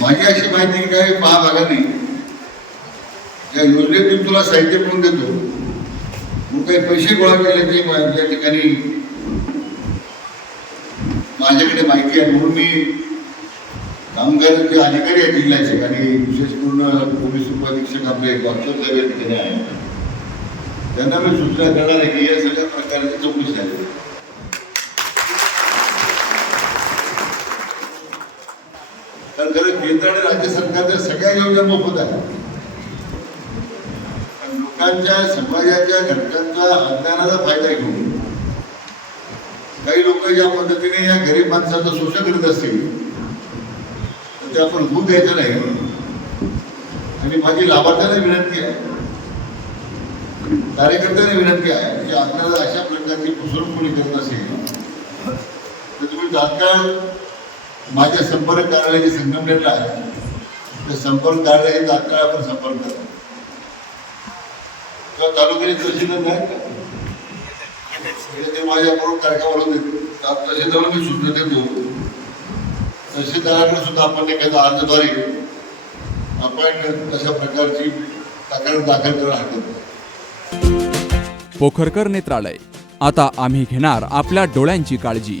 माझी अशी माहिती की काय महाभागाने या योजनेतून तुला साहित्य करून देतो मग काही पैसे गोळा केले ते या ठिकाणी माझ्याकडे माहिती आहे म्हणून मी कामगार जे अधिकारी आहेत जिल्ह्याचे आणि विशेष करून पोलीस उपाधीक्षक आपले डॉक्टर साहेब या ठिकाणी आहेत. त्यांना मी सूचना करणार आहे की या सगळ्या प्रकारची चौकशी झाली कारण खरं केंद्र आणि राज्य सरकारच्या सगळ्या योजना मोफत आहेत. लोकांच्या समाजाच्या घटकांचा अज्ञानाचा फायदा घेऊन काही लोक ज्या पद्धतीने या गरीब माणसाचं शोषण करत असतील तर ते आपण होऊ द्यायचं नाही. आणि माझी लाभार्थ्यांना विनंती आहे कार्यकर्त्यांना विनंती आहे की आपल्याला अशा प्रकारची फसवणूक कोणी करत असेल तर तुम्ही तात्काळ माझ्या संपर्क कार्यालयाचे संगमनेरला आहे ते संपर्क कार्यालय तात्काळ आपण संपर्क करतो. किंवा तालुक्याचे तहसीलदार नाही का? म्हणजे ते माझ्याबरोबर कार्यक्रमाला मी सूचना देतो. तहसीलदाराकडे सुद्धा आपण एखादा अर्जद्वारे आपण तशा प्रकारची तक्रार दाखल करायला हरकत पोखरकर नेत्रालय. आता आम्ही घेणार आपल्या डोळ्यांची काळजी.